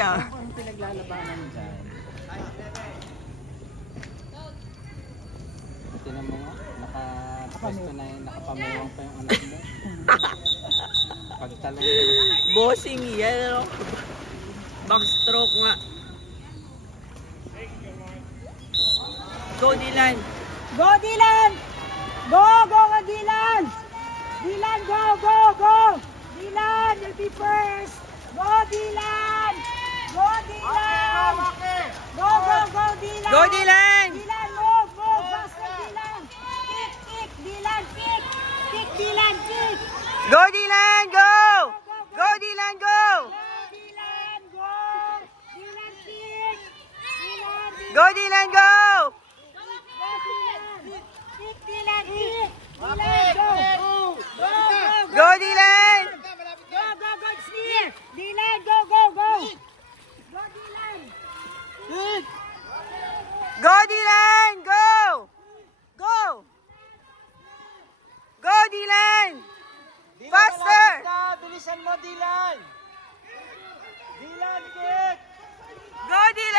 ah. Ang pinaglalabanan dyan. Tinan mo nga, nakapwesto na yun, nakapamewang pa yung anak mo. Pagtalong Bossing yan, ano? Backstroke nga. Go, Dylan! Go, Dylan! Go, go, go, Dylan! Dylan, go, go, go! Dylan, you'll be first! Go, Dylan! Go, Dylan! Go, go, go, Dylan! Go, Dylan! Dylan, move, move! Faster, Dylan! Kick, kick! Dylan, kick! Kick, Dylan, kick! Go, Dylan! Go! Go, Dylan! Go! Dylan, go! Dylan, kick! Dylan, kick! Go, Dylan! Go! Kick, Dylan, kick! Dylan, go! Go, go, Go, Dylan! go, go, go, it's near! Dylan, go, go, go! Go, Dylan! Go, Dylan! Go! Go! Go, Dylan! Faster! Bilisan mo, Dylan! Dylan, kick! Go, Dylan!